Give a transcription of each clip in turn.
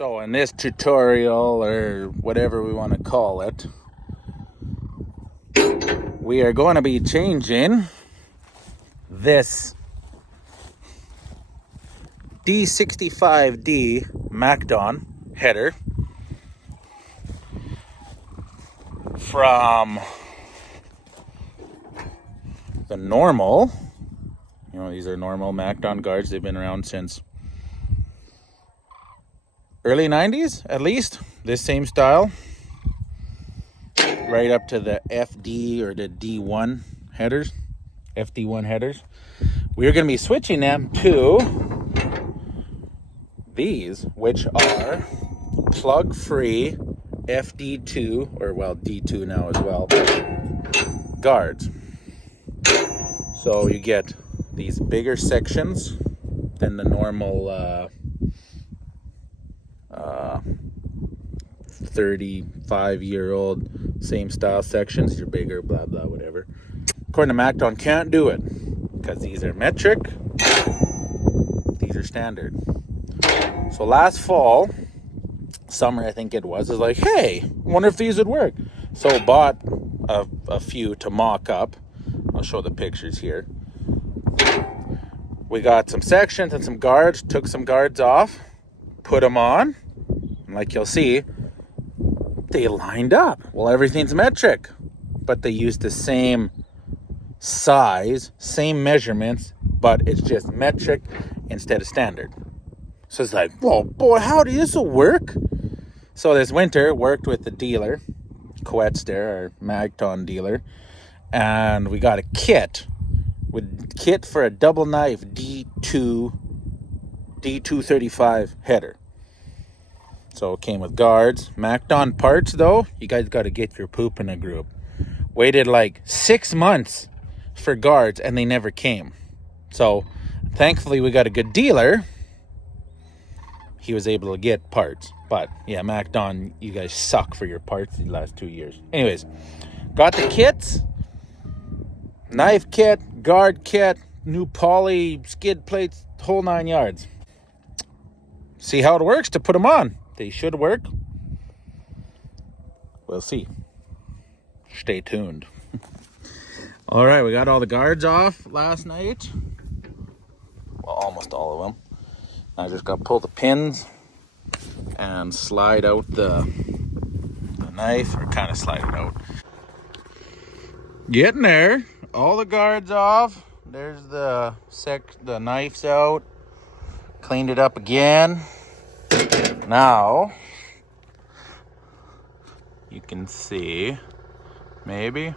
So in this tutorial, or whatever we want to call it, we are going to be changing this D65D Macdon header from the normal, these are normal Macdon guards. They've been around since early 90s, at least, this same style, right up to the FD or the D1 headers, FD1 headers. We're going to be switching them to these, which are plug-free FD2, or well, D2 now as well, guards. So you get these bigger sections than the normal 35-year-old same style sections. You're bigger, blah blah, whatever. According to Macdon, can't do it because these are metric, these are standard. So last fall, summer I think it was like, hey, wonder if these would work. So bought a few to mock up. I'll show the pictures here. We got some sections and some guards, took some guards off, put them on, and like you'll see, they lined up. Well, everything's metric, but they used the same size, same measurements, but it's just metric instead of standard. So it's like, whoa, boy, howdy, this will work. So this winter, worked with the dealer, Coet's there, our Macdon dealer, and we got a kit for a double knife D235 header. So it came with guards. Macdon parts, though, you guys got to get your poop in a group. Waited like 6 months for guards, and they never came. So thankfully, we got a good dealer. He was able to get parts. But yeah, Macdon, you guys suck for your parts the last 2 years. Anyways, got the kits. Knife kit, guard kit, new poly, skid plates, whole 9 yards. See how it works to put them on. They should work. We'll see. Stay tuned. All right, we got all the guards off last night. Well, almost all of them. I just got to pull the pins and slide out the knife, or kind of slide it out. Getting there. All the guards off. There's the knifes out. Cleaned it up again. Now you can see, maybe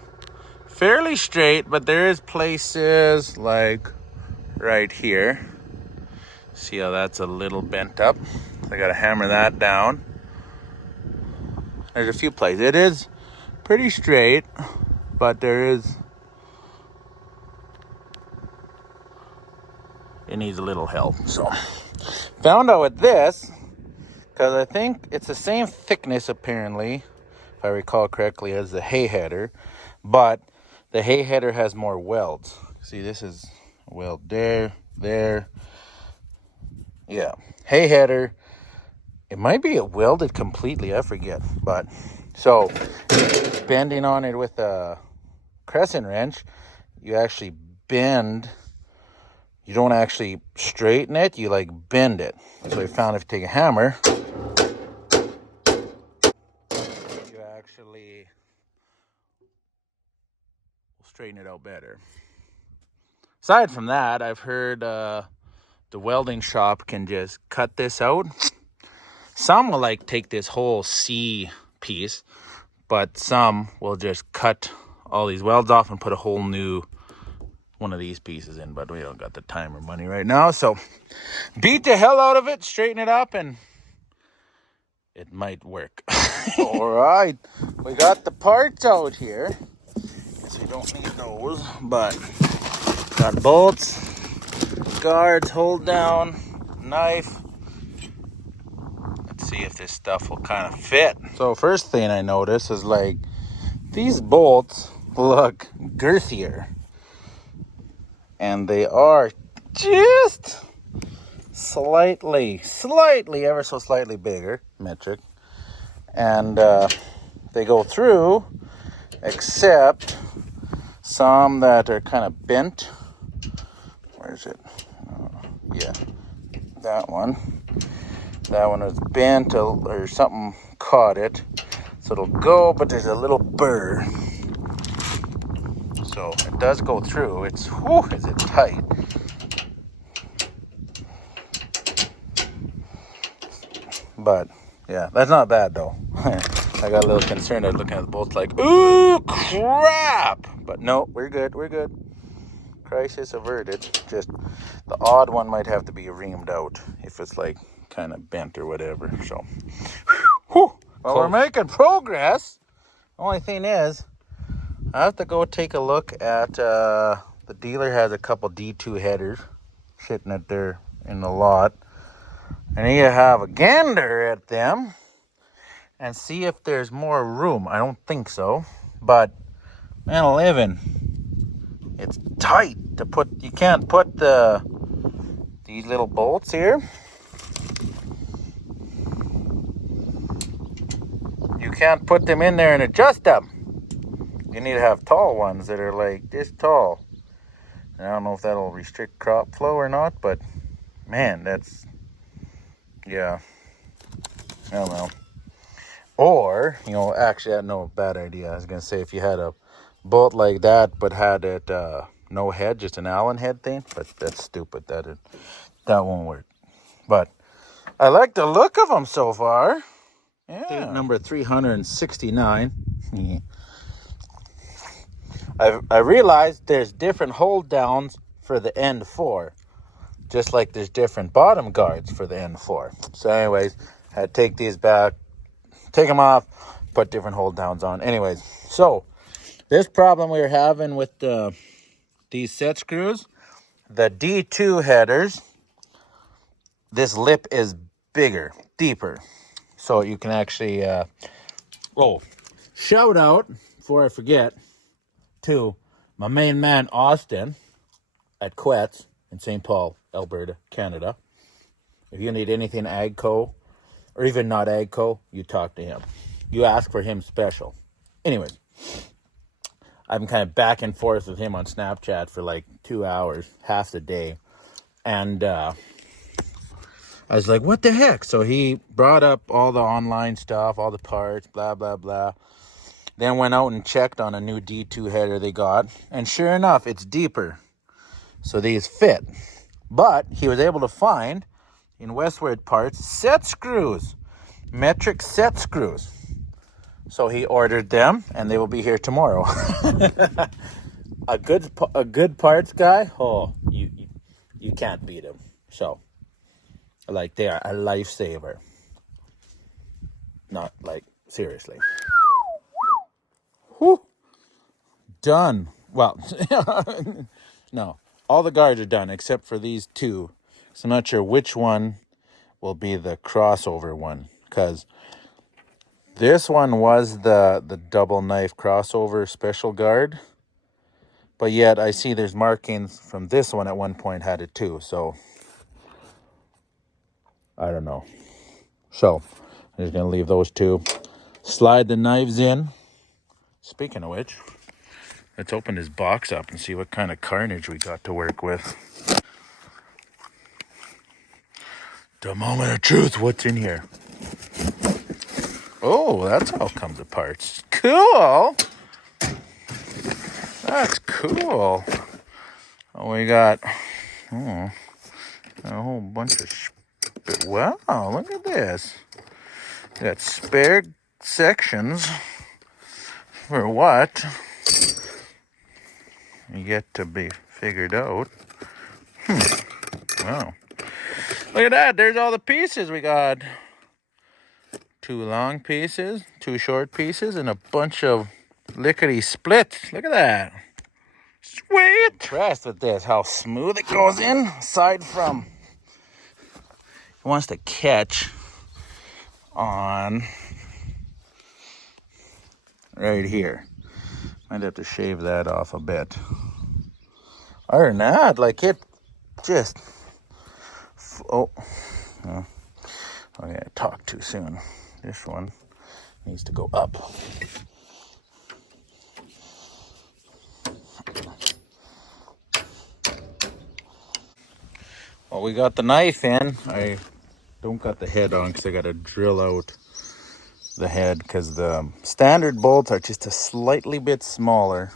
fairly straight, but there is places like right here. See how that's a little bent up? I gotta hammer that down. There's a few places. It is pretty straight, but it needs a little help. So found out with this, because I think it's the same thickness apparently, if I recall correctly, as the hay header, but the hay header has more welds. See, this is a weld there. Yeah, hay header, it might be welded completely, I forget. But so bending on it with a crescent wrench, you actually bend. You don't actually straighten it, you like bend it. So I found if you take a hammer, you actually will straighten it out better. Aside from that, I've heard the welding shop can just cut this out. Some will like take this whole C piece, but some will just cut all these welds off and put a whole new one of these pieces in, but we don't got the time or money right now. So beat the hell out of it, straighten it up, and it might work. All right, we got the parts out here. Guess we don't need those, but got bolts, guards, hold down, knife. Let's see if this stuff will kind of fit. So first thing I notice is like these bolts look girthier. And they are just slightly, ever so slightly bigger, metric. And they go through, except some that are kind of bent. Where is it? Yeah, that one. That one was bent or something caught it. So it'll go, but there's a little burr. So it does go through. It's, whew, is it tight? But yeah, that's not bad though. I got a little concerned. I was looking at the bolts like, ooh, crap! But no, we're good. We're good. Crisis averted. Just the odd one might have to be reamed out if it's like kind of bent or whatever. So, whew. Well, we're making progress. Only thing is, I have to go take a look at, the dealer has a couple D2 headers sitting at there in the lot. I need to have a gander at them and see if there's more room. I don't think so, but man, 11, it's tight to put. You can't put these little bolts here. You can't put them in there and adjust them. You need to have tall ones that are like this tall. And I don't know if that'll restrict crop flow or not, but man, that's, yeah. I don't know. Or, you know, actually, I had no bad idea. I was going to say if you had a bolt like that, but had it no head, just an Allen head thing, but that's stupid. That won't work. But I like the look of them so far. Yeah. Number 369. I realized there's different hold downs for the N4, just like there's different bottom guards for the N4. So anyways, I had to take these back, take them off, put different hold downs on. Anyways, so this problem we were having with these set screws, the D2 headers, this lip is bigger, deeper. So you can actually, shout out, before I forget, to my main man, Austin, at Quetz in St. Paul, Alberta, Canada. If you need anything AGCO, or even not AGCO, you talk to him. You ask for him special. Anyways, I've been kind of back and forth with him on Snapchat for like 2 hours, half the day. And I was like, what the heck? So he brought up all the online stuff, all the parts, blah, blah, blah. Then went out and checked on a new D2 header they got. And sure enough, it's deeper. So these fit. But he was able to find, in Westward Parts, set screws. Metric set screws. So he ordered them, and they will be here tomorrow. A good parts guy, oh, you can't beat him. So, like, they are a lifesaver. Not, like, seriously. Whew. Done. Well, no. All the guards are done except for these two. So I'm not sure which one will be the crossover one. Because this one was the double knife crossover special guard. But yet I see there's markings from this one at one point had it too. So I don't know. So I'm just going to leave those two. Slide the knives in. Speaking of which, let's open this box up and see what kind of carnage we got to work with. The moment of truth, what's in here? Oh, that's how it comes apart. Cool! That's cool. Oh, we got a whole bunch of... Wow, look at this. We got spare sections. For what? Yet to be figured out. Wow. Look at that. There's all the pieces we got. 2 long pieces, 2 short pieces, and a bunch of lickety splits. Look at that. Sweet. Impressed with this, how smooth it goes in. Aside from, it wants to catch on right here. Might have to shave that off a bit. Other than that, like, it just, Oh, okay, I talked too soon. This one needs to go up. Well, we got the knife in. I don't got the head on because I got to drill out the head because the standard bolts are just a slightly bit smaller.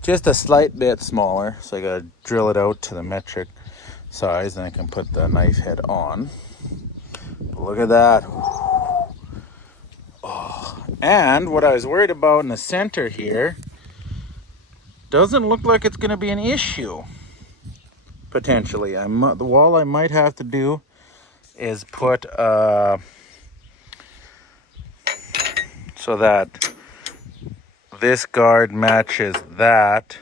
Just a slight bit smaller. So I got to drill it out to the metric size and I can put the knife head on. But look at that. Oh. And what I was worried about in the center here doesn't look like it's going to be an issue. Potentially. The wall I might have to do is put so that this guard matches that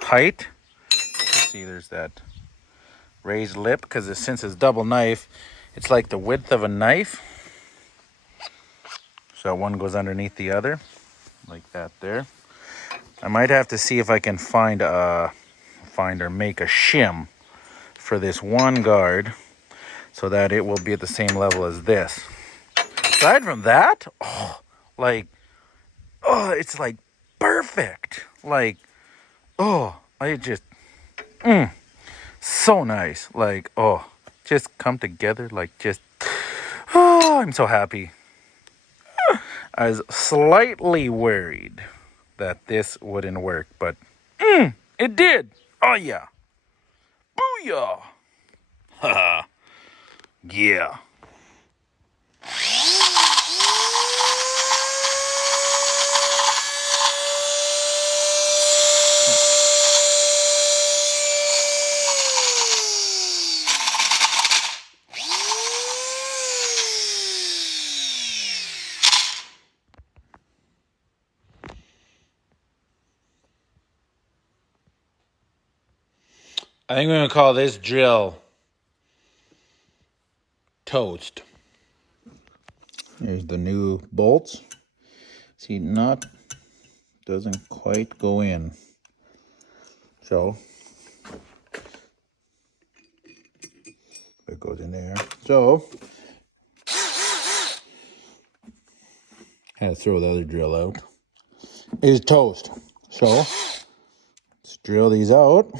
height. You see there's that raised lip because since it's double knife, it's like the width of a knife. So one goes underneath the other, like that there. I might have to see if I can find or make a shim for this one guard so that it will be at the same level as this. Aside from that, it's like perfect. Like, so nice. Like, just come together. Like, I'm so happy. I was slightly worried that this wouldn't work, but it did. Oh yeah. Booyah. Haha. Yeah. I think we're going to call this drill toast. Here's the new bolts. See, nut doesn't quite go in. So, it goes in there. So, I had to throw the other drill out. Is toast. So, let's drill these out.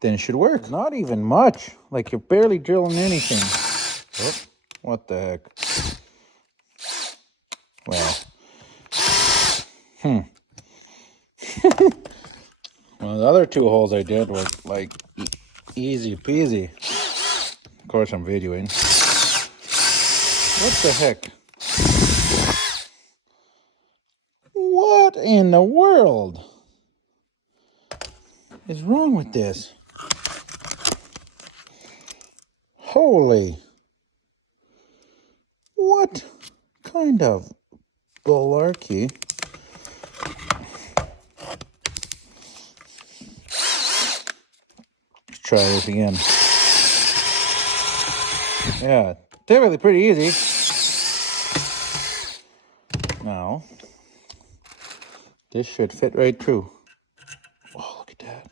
Then it should work. Not even much. Like you're barely drilling anything. Oh, what the heck? Well. Well, the other two holes I did was like easy peasy. Of course I'm videoing. What the heck? What in the world is wrong with this? Holy. What kind of malarkey? Let's try this again. Yeah, typically pretty easy. Now, this should fit right through. Oh, look at that.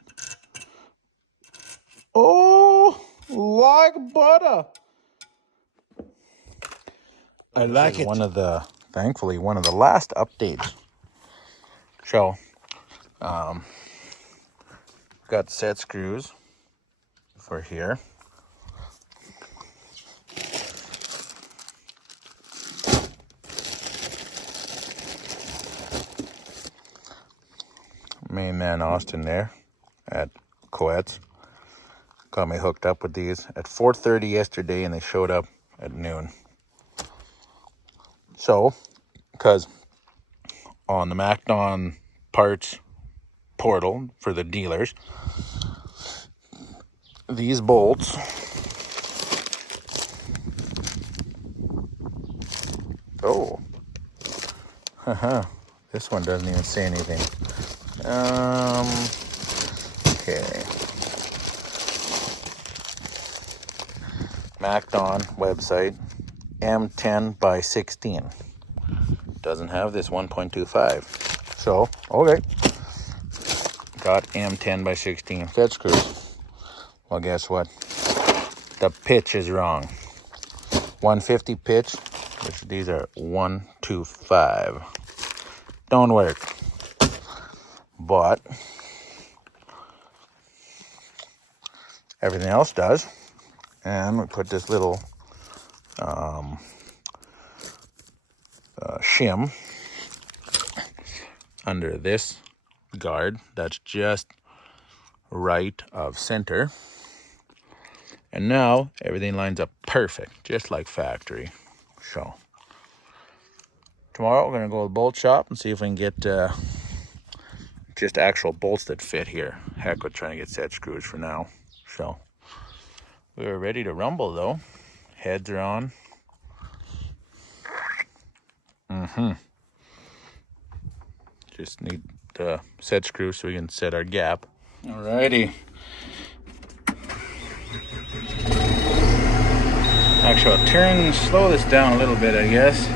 Oh, like butter. I like it. Thankfully, one of the last updates. So, got set screws for here. Main man Austin there at Coet's got me hooked up with these at 4:30 yesterday, and they showed up at noon. So, because on the Macdon parts portal for the dealers, these bolts this one doesn't even say anything. Okay. Macdon website, M10 by 16. Doesn't have this 1.25. So, okay. Got M10 by 16 set screws. Well, guess what? The pitch is wrong. 150 pitch, which these are 125. Don't work. But everything else does. And we put this little shim under this guard that's just right of center. And now everything lines up perfect, just like factory. So tomorrow we're gonna go to the bolt shop and see if we can get just actual bolts that fit here. Heck with trying to get set screws for now. So we're ready to rumble though. Heads are on. Just need the set screws so we can set our gap. Alrighty. Actually, I'll slow this down a little bit, I guess.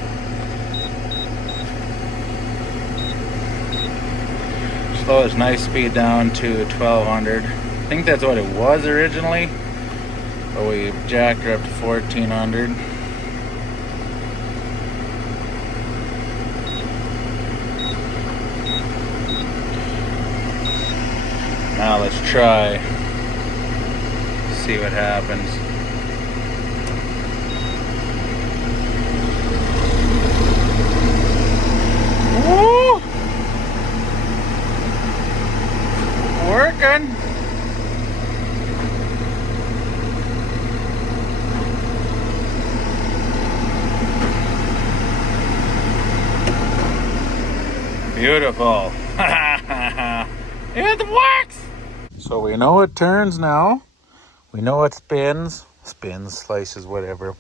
Slow this nice speed down to 1200. I think that's what it was originally, but we jacked her up to 1400. Now let's try, see what happens. Woo! Working. Beautiful. It works. So we know it turns now. We know it spins, slices, whatever.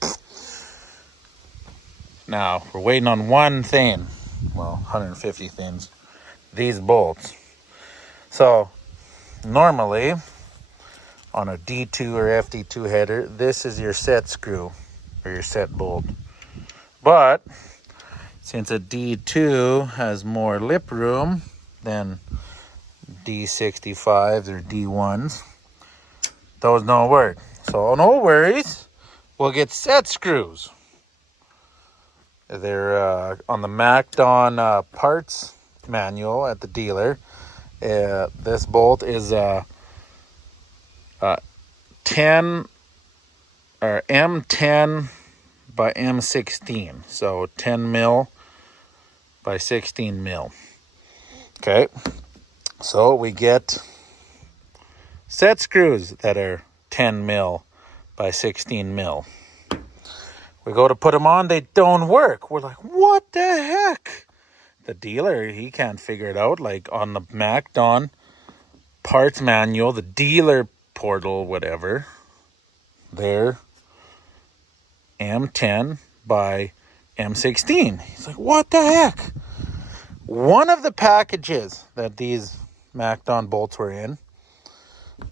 Now we're waiting on one thing. Well, 150 things. These bolts. So normally on a D2 or FD2 header, this is your set screw or your set bolt. But since a D2 has more lip room than D65s or D1s, those don't work. So no worries, we'll get set screws. They're on the Macdon parts manual at the dealer. This bolt is 10 or M10 by M16, so 10 mil by 16 mil. Okay, so we get set screws that are 10 mil by 16 mil. We go to put them on, they don't work. We're like, what the heck? The dealer, he can't figure it out. Like on the Macdon parts manual, the dealer portal, whatever, they're M10 by M16. He's like, what the heck? One of the packages that these Macdon bolts were in,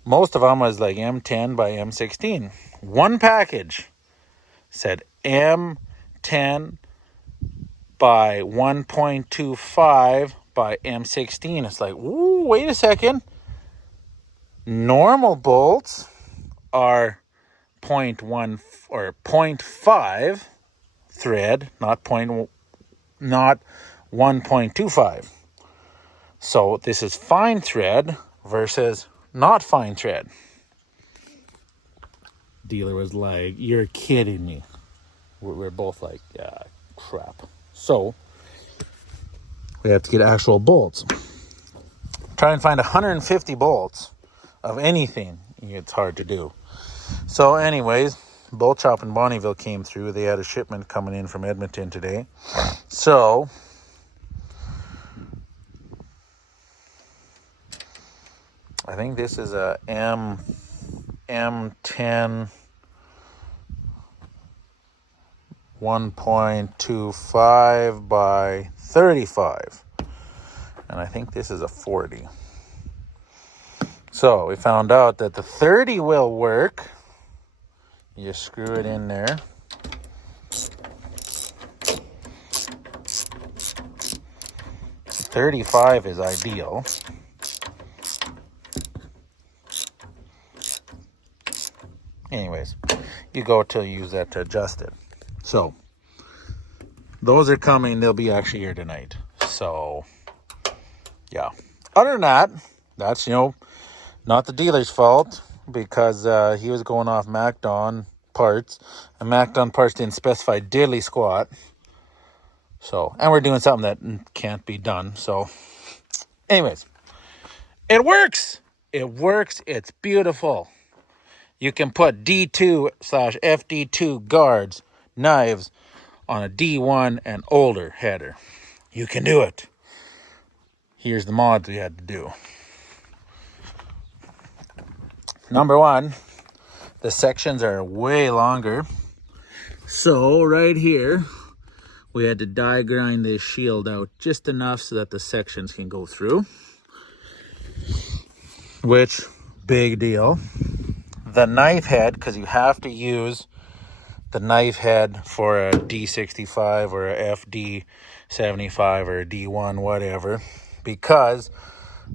most of them was like M10 by M16. One package said M10 by 1.25 by M16. It's like, ooh, wait a second. Normal bolts are 0.1 or 0.5 thread, not 1.25. So this is fine thread versus not fine thread. Dealer was like, you're kidding me. We're both like, yeah, crap. So we have to get actual bolts. Try and find 150 bolts of anything. It's hard to do. So anyways, Bolt Shop in Bonnyville came through. They had a shipment coming in from Edmonton today. So I think this is a M10 1.25 by 35. And I think this is a 40. So we found out that the 30 will work. You screw it in there. The 35 is ideal. anyways, you go to use that to adjust it. So those are coming. They'll be actually here tonight. So yeah, other than that, that's, you know, not the dealer's fault, because he was going off Macdon parts, and Macdon parts didn't specify diddly squat. So, and we're doing something that can't be done. So anyways, it works. It works. It's beautiful. You can put D2/FD2 guards, knives on a D1 and older header. You can do it. Here's the mods we had to do. Number one, the sections are way longer. So right here, we had to die grind this shield out just enough so that the sections can go through. Which, big deal. The knife head, because you have to use the knife head for a D65 or a FD75 or a D1, whatever. Because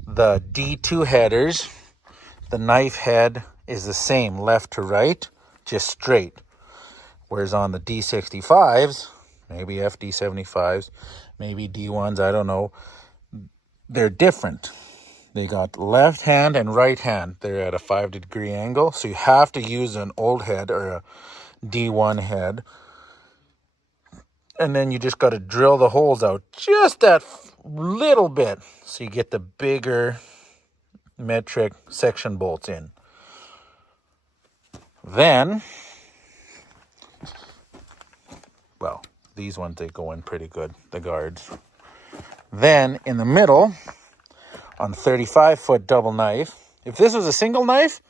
the D2 headers, the knife head is the same left to right, just straight. Whereas on the D65s, maybe FD75s, maybe D1s, I don't know, they're different. They got left hand and right hand. They're at a 5-degree angle. So you have to use an old head or a D1 head. And then you just got to drill the holes out just that little bit, so you get the bigger metric section bolts in. Then, well, these ones, they go in pretty good, the guards. Then in the middle, on the 35-foot double knife, if this was a single knife,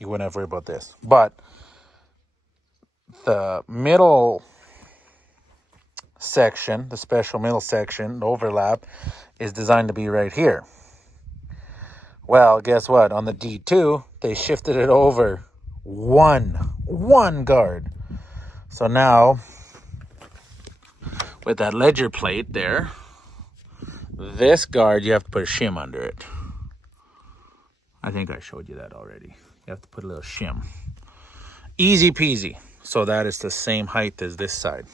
you wouldn't have to worry about this. But the middle section, the special middle section, the overlap, is designed to be right here. Well, guess what? On the D2, they shifted it over one guard. So now, with that ledger plate there, this guard, you have to put a shim under it. I think I showed you that already. You have to put a little shim. Easy peasy. So that is the same height as this side.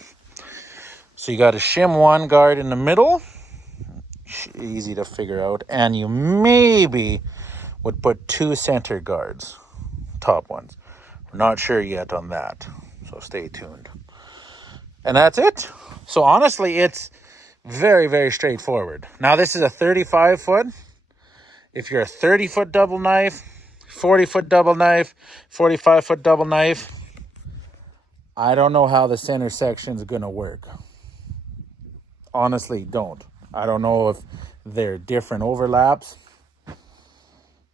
So you got to shim one guard in the middle. Easy to figure out. And you maybe would put 2 center guards, top ones. We're not sure yet on that, so stay tuned. And that's it. So honestly, it's very, very straightforward. Now this is a 35-foot. If you're a 30-foot double knife, 40-foot double knife, 45-foot double knife, I don't know how the center section is going to work. Honestly, don't. I don't know if they're different overlaps.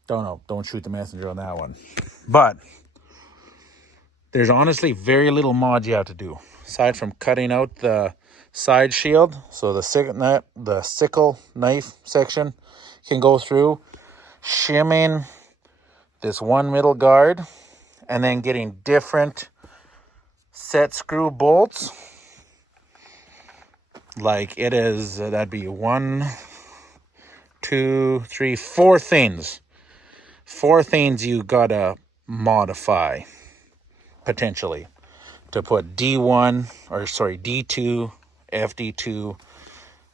Don't know. Don't shoot the messenger on that one. But there's honestly very little mod you have to do, aside from cutting out the side shield, so the sickle knife section can go through, shimming this one middle guard, and then getting different set screw bolts. Like it is, that'd be 1, 2, 3, 4 things. 4 things you gotta modify potentially to put D2 FD2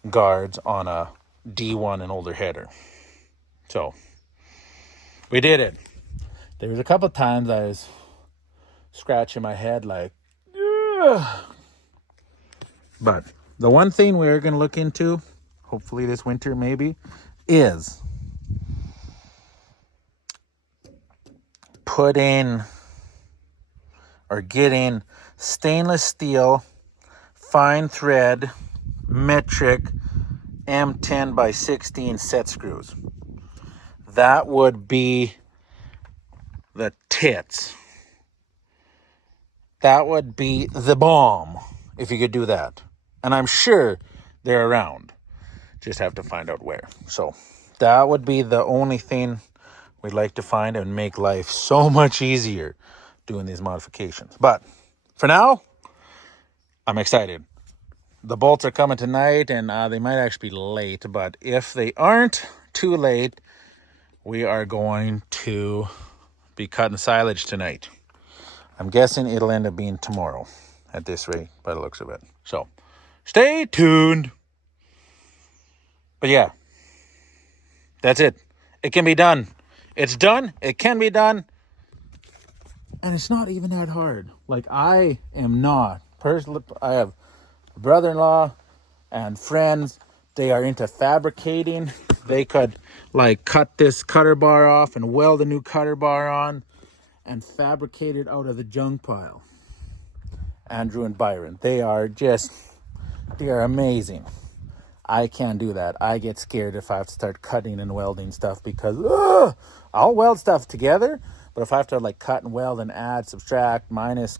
guards on a D1 and older header. So we did it. There was a couple times I was scratching my head like, ugh. But the one thing we're going to look into, hopefully this winter maybe, is putting or getting stainless steel fine thread metric M10 by 16 set screws. That would be the tits. That would be the bomb if you could do that. And I'm sure they're around. Just have to find out where. So that would be the only thing we'd like to find and make life so much easier doing these modifications. But for now, I'm excited. The bolts are coming tonight, and they might actually be late. But if they aren't too late, we are going to be cutting silage tonight. I'm guessing it'll end up being tomorrow at this rate by the looks of it. So stay tuned. But yeah, that's it. It can be done. It's done. It can be done. And it's not even that hard. Like, I am not. Personally, I have a brother-in-law and friends. They are into fabricating. They could, like, cut this cutter bar off and weld a new cutter bar on and fabricate it out of the junk pile. Andrew and Byron. They are amazing. I can't do that. I get scared if I have to start cutting and welding stuff because I'll weld stuff together, but if I have to like cut and weld and add, subtract, minus,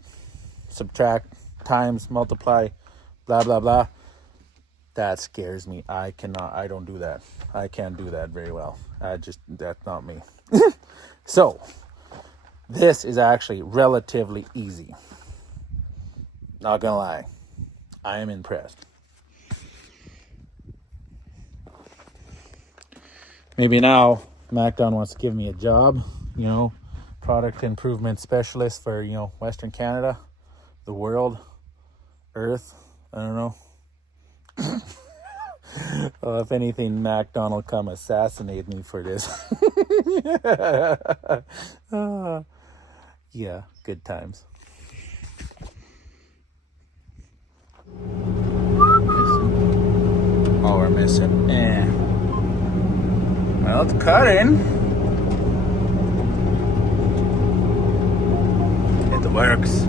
subtract, times, multiply, blah, blah, blah, that scares me. I don't do that. I can't do that very well. That's not me. So, this is actually relatively easy. Not gonna lie. I am impressed. Maybe now Macdon wants to give me a job, product improvement specialist for, Western Canada, the world, Earth, I don't know. If anything, Macdon will come assassinate me for this. Yeah, good times. Oh, we're missing. Well, it's cutting. It works.